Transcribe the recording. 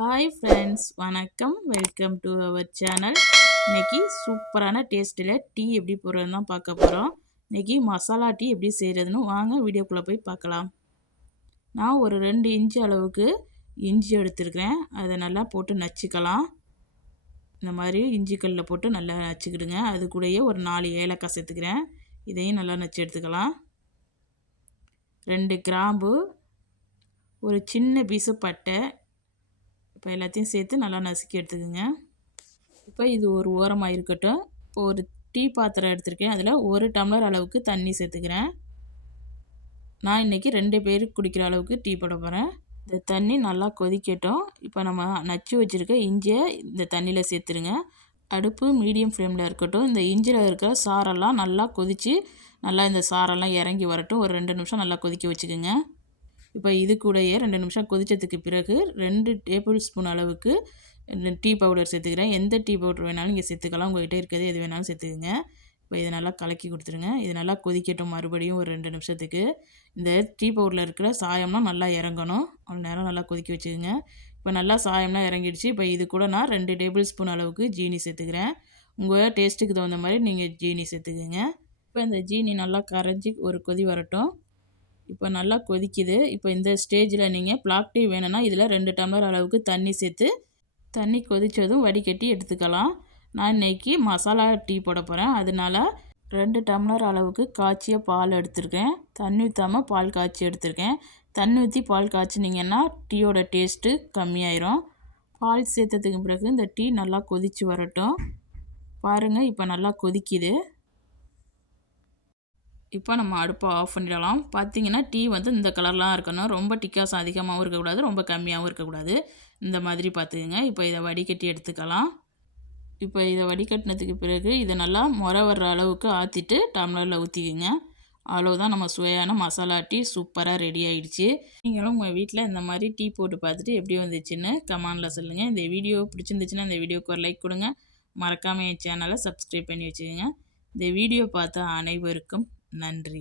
Hi friends, வணக்கம். Welcome to our channel. இன்னைக்கு சூப்பரான டேஸ்ட்டில் டீ எப்படி போடுறதுன்னு தான் பார்க்க போகிறோம். இன்னைக்கு மசாலா டீ எப்படி செய்கிறதுன்னு வாங்க வீடியோக்குள்ளே போய் பார்க்கலாம். நான் ஒரு 2 இன்ச்சு அளவுக்கு இஞ்சி எடுத்துருக்கிறேன். அதை நல்லா போட்டு நச்சுக்கலாம். இந்த மாதிரி இஞ்சி கல்லில் போட்டு நல்லா நச்சுக்கிடுங்க. அது கூடயே ஒரு 4 ஏலக்காய் சேர்த்துக்கிறேன். இதையும் நல்லா நச்சு எடுத்துக்கலாம். 2 கிராம்பு, ஒரு சின்ன பீஸு பட்டை, இப்போ எல்லாத்தையும் சேர்த்து நல்லா நசுக்கி எடுத்துக்கோங்க. இப்போ இது ஒரு ஓரமாக இருக்கட்டும். இப்போ ஒரு டீ பாத்திரம் எடுத்திருக்கேன். அதில் 1 டம்ளர் அளவுக்கு தண்ணி சேர்த்துக்கிறேன். நான் இன்றைக்கி 2 பேருக்கு குடிக்கிற அளவுக்கு டீ போட போகிறேன். இந்த தண்ணி நல்லா கொதிக்கட்டும். இப்போ நம்ம நச்சு வச்சுருக்க இஞ்சியை இந்த தண்ணியில் சேர்த்துருங்க. அடுப்பு மீடியம் ஃப்ளேமில் இருக்கட்டும். இந்த இஞ்சியில் இருக்கிற சாரெல்லாம் நல்லா கொதித்து நல்லா இந்த சாரெல்லாம் இறங்கி வரட்டும். ஒரு 2 நிமிஷம் நல்லா கொதிக்க வச்சுக்கோங்க. இப்போ இது கூடயே 2 நிமிஷம் கொதித்ததுக்கு பிறகு 2 டேபிள் ஸ்பூன் அளவுக்கு டீ பவுடர் சேர்த்துக்கிறேன். எந்த டீ பவுடர் வேணாலும் நீங்கள் சேர்த்துக்கலாம். உங்கள்கிட்ட இருக்கிறது எது வேணாலும் சேர்த்துக்குங்க. இப்போ இதை நல்லா கலக்கி கொடுத்துருங்க. இது நல்லா கொதிக்கட்டும் மறுபடியும் ஒரு 2 நிமிஷத்துக்கு. இந்த டீ பவுடரில் இருக்கிற சாயம்லாம் நல்லா இறங்கணும். அவ்வளோ நேரம் நல்லா கொதிக்க வச்சுக்கோங்க. இப்போ நல்லா சாயம்லாம் இறங்கிடுச்சு. இப்போ இது கூட நான் 2 டேபிள் ஸ்பூன் அளவுக்கு ஜீனி சேர்த்துக்கிறேன். உங்கள் டேஸ்ட்டுக்கு தகுந்த மாதிரி நீங்கள் ஜீனி சேர்த்துக்குங்க. இப்போ இந்த ஜீனி நல்லா கரைஞ்சி ஒரு கொதி வரட்டும். இப்போ நல்லா கொதிக்குது. இப்போ இந்த ஸ்டேஜில் நீங்கள் பிளாக் டீ வேணும்னா இதில் 2 டம்ளர் அளவுக்கு தண்ணி சேர்த்து தண்ணி கொதித்ததும் வடிகட்டி எடுத்துக்கலாம். நான் இன்றைக்கி மசாலா டீ போட போகிறேன். அதனால் 2 டம்ளர் அளவுக்கு காய்ச்சிய பால் எடுத்திருக்கேன். தண்ணி ஊற்றாமல் பால் காய்ச்சி எடுத்திருக்கேன். தண்ணி ஊற்றி பால் காய்ச்சினிங்கன்னா டீயோட டேஸ்ட்டு கம்மியாயிரும். பால் சேர்த்ததுக்கு பிறகு இந்த டீ நல்லா கொதித்து வரட்டும். பாருங்கள், இப்போ நல்லா கொதிக்குது. இப்போ நம்ம அடுப்பை ஆஃப் பண்ணிடலாம். பார்த்திங்கன்னா டீ வந்து இந்த கலர்லாம் இருக்கணும். ரொம்ப டிக்காசம் அதிகமாகவும் இருக்கக்கூடாது, ரொம்ப கம்மியாகவும் இருக்கக்கூடாது. இந்த மாதிரி பார்த்துக்குங்க. இப்போ இதை வடிகட்டி எடுத்துக்கலாம். இப்போ இதை வடிகட்டினதுக்கு பிறகு இதை நல்லா முறை வர்ற அளவுக்கு ஆற்றிட்டு டம்ளரில் ஊற்றிக்குங்க. அவ்வளோதான், நம்ம சுவையான மசாலா டீ சூப்பராக ரெடி ஆகிடுச்சு. நீங்களும் உங்கள் வீட்டில் இந்த மாதிரி டீ போட்டு பார்த்துட்டு எப்படி வந்துச்சுன்னு கமெண்டில் சொல்லுங்கள். இந்த வீடியோ பிடிச்சிருந்துச்சுன்னா இந்த வீடியோக்கு ஒரு லைக் கொடுங்க. மறக்காமல் என் சேனலை சப்ஸ்கிரைப் பண்ணி வச்சுக்கோங்க. இந்த வீடியோ பார்த்த அனைவருக்கும் நன்றி.